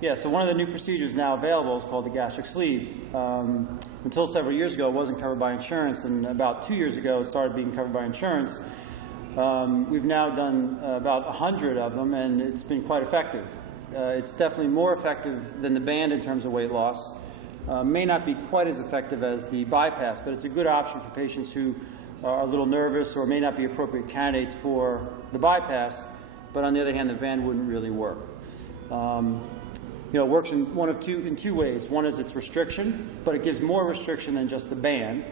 Yeah, so one of the new procedures now available is called the gastric sleeve. Until several years ago, it wasn't covered by insurance, and about 2 years ago, it started being covered by insurance. We've now done about 100 of them, and it's been quite effective. It's definitely more effective than the band in terms of weight loss. May not be quite as effective as the bypass, but it's a good option for patients who are a little nervous or may not be appropriate candidates for the bypass, but on the other hand, the band wouldn't really work. It works in two ways. One is its restriction, but it gives more restriction than just the band.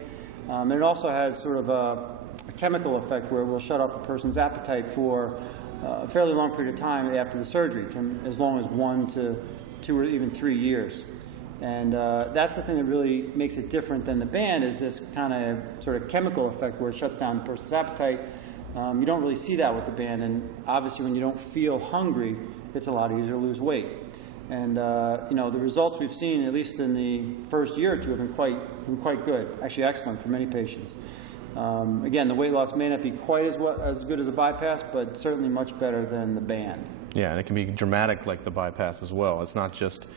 And it also has sort of a chemical effect where it will shut off a person's appetite for a fairly long period of time after the surgery, as long as 1 to 2 or even 3 years. And that's the thing that really makes it different than the band, is this kind of sort of chemical effect where it shuts down the person's appetite. You don't really see that with the band, and obviously when you don't feel hungry, it's a lot easier to lose weight. And the results we've seen, at least in the first year or two, have been quite good, actually excellent for many patients. Again, the weight loss may not be quite as good as a bypass, but certainly much better than the band. Yeah, and it can be dramatic like the bypass as well. It's not just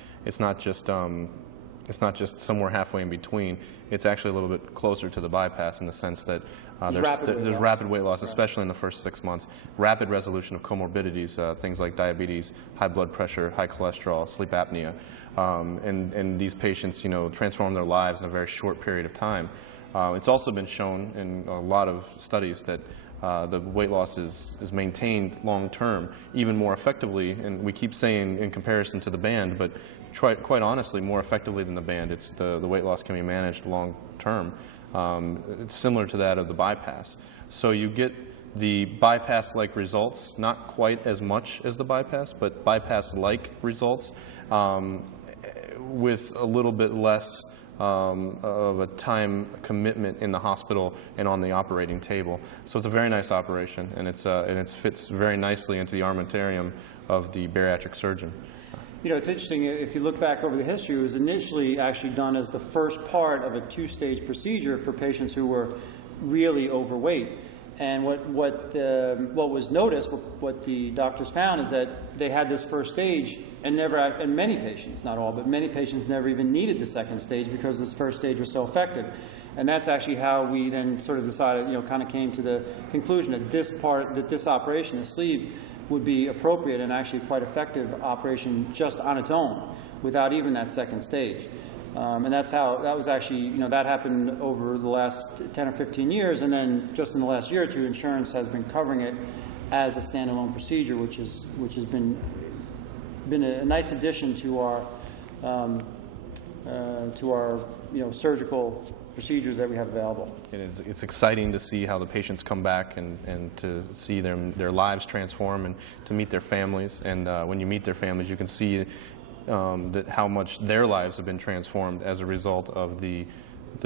somewhere halfway in between. It's actually a little bit closer to the bypass in the sense that there's rapid weight loss, especially in the first 6 months. Rapid resolution of comorbidities, things like diabetes, high blood pressure, high cholesterol, sleep apnea, and these patients, transform their lives in a very short period of time. It's also been shown in a lot of studies that the weight loss is maintained long term, even more effectively, and we keep saying in comparison to the band, but quite honestly, more effectively than the band. The weight loss can be managed long term. It's similar to that of the bypass. So you get the bypass-like results, not quite as much as the bypass, but bypass-like results with a little bit less of a time commitment in the hospital and on the operating table. So it's a very nice operation, and it fits very nicely into the armamentarium of the bariatric surgeon. It's interesting, if you look back over the history, it was initially actually done as the first part of a 2-stage procedure for patients who were really overweight. And what was noticed, what the doctors found, is that they had this first stage and many patients, not all, but many patients never even needed the second stage because this first stage was so effective. And that's actually how we then sort of decided, kind of came to the conclusion that this operation, the sleeve, would be appropriate and actually quite effective operation just on its own, without even that second stage. And that was actually, that happened over the last 10 or 15 years, and then just in the last year or two, insurance has been covering it as a standalone procedure, which has been a nice addition to our surgical procedures that we have available. It's exciting to see how the patients come back and to see their lives transform and to meet their families. And when you meet their families, you can see how much their lives have been transformed as a result of the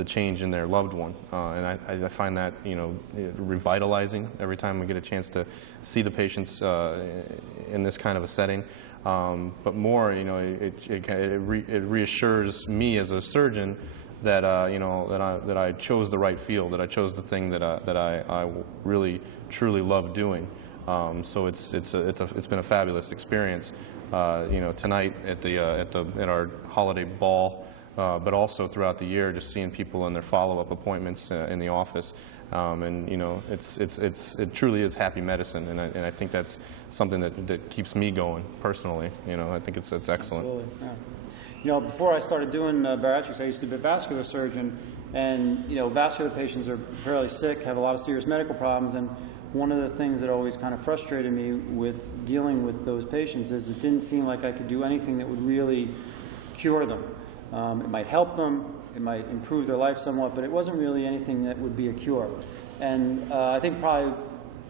change in their loved one. And I find that revitalizing every time we get a chance to see the patients in this kind of a setting. But more, it reassures me as a surgeon that that I chose the right field, that I chose the thing that I really truly love doing. So it's been a fabulous experience. Tonight at our holiday ball, but also throughout the year, just seeing people in their follow-up appointments in the office. And it truly is happy medicine, and I think that's something that keeps me going personally. I think it's excellent. Absolutely. Yeah. Before I started doing bariatrics, I used to be a vascular surgeon, and vascular patients are fairly sick, have a lot of serious medical problems, and one of the things that always kind of frustrated me with dealing with those patients is it didn't seem like I could do anything that would really cure them. It might help them, it might improve their life somewhat, but it wasn't really anything that would be a cure. And I think probably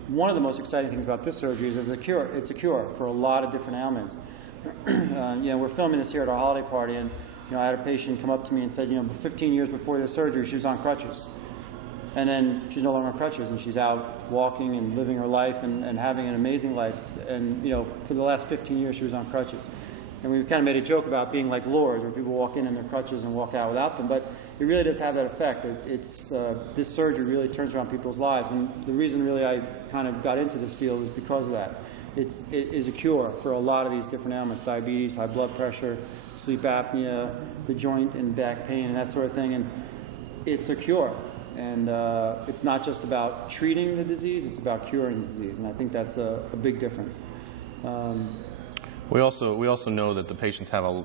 one of the most exciting things about this surgery is it's a cure for a lot of different ailments. We're filming this here at our holiday party, and I had a patient come up to me and said, 15 years before this surgery, she was on crutches. And then she's no longer on crutches, and she's out walking and living her life and having an amazing life. And, for the last 15 years, she was on crutches. And we kind of made a joke about being like lures, where people walk in their crutches and walk out without them. But it really does have that effect. This surgery really turns around people's lives. And the reason really I kind of got into this field is because of that. it is a cure for a lot of these different ailments: diabetes, high blood pressure, sleep apnea, the joint and back pain, and that sort of thing. And it's a cure. And it's not just about treating the disease, it's about curing the disease. And I think that's a big difference. We also know that the patients have a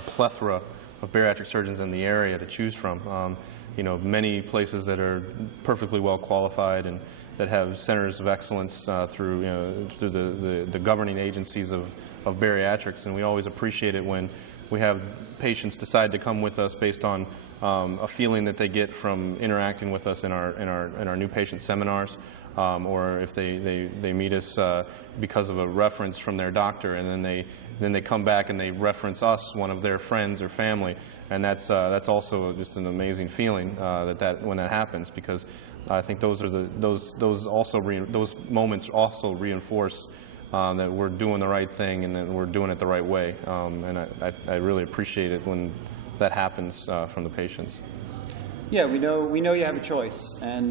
plethora of bariatric surgeons in the area to choose from. Many places that are perfectly well qualified and that have centers of excellence through the governing agencies of bariatrics. And we always appreciate it when we have patients decide to come with us based on a feeling that they get from interacting with us in our new patient seminars, or if they meet us because of a reference from their doctor, and then they come back and they reference us, one of their friends or family, and that's also just an amazing feeling when that happens, because I think those moments also reinforce that we're doing the right thing and that we're doing it the right way, and I really appreciate it when that happens from the patients. Yeah, we know you have a choice, and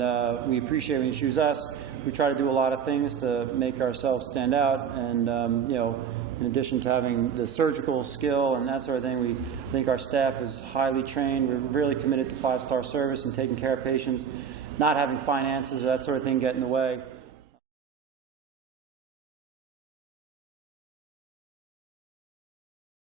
we appreciate when you choose us. We try to do a lot of things to make ourselves stand out, and in addition to having the surgical skill and that sort of thing, we think our staff is highly trained. We're really committed to 5-star service and taking care of patients, not having finances or that sort of thing get in the way.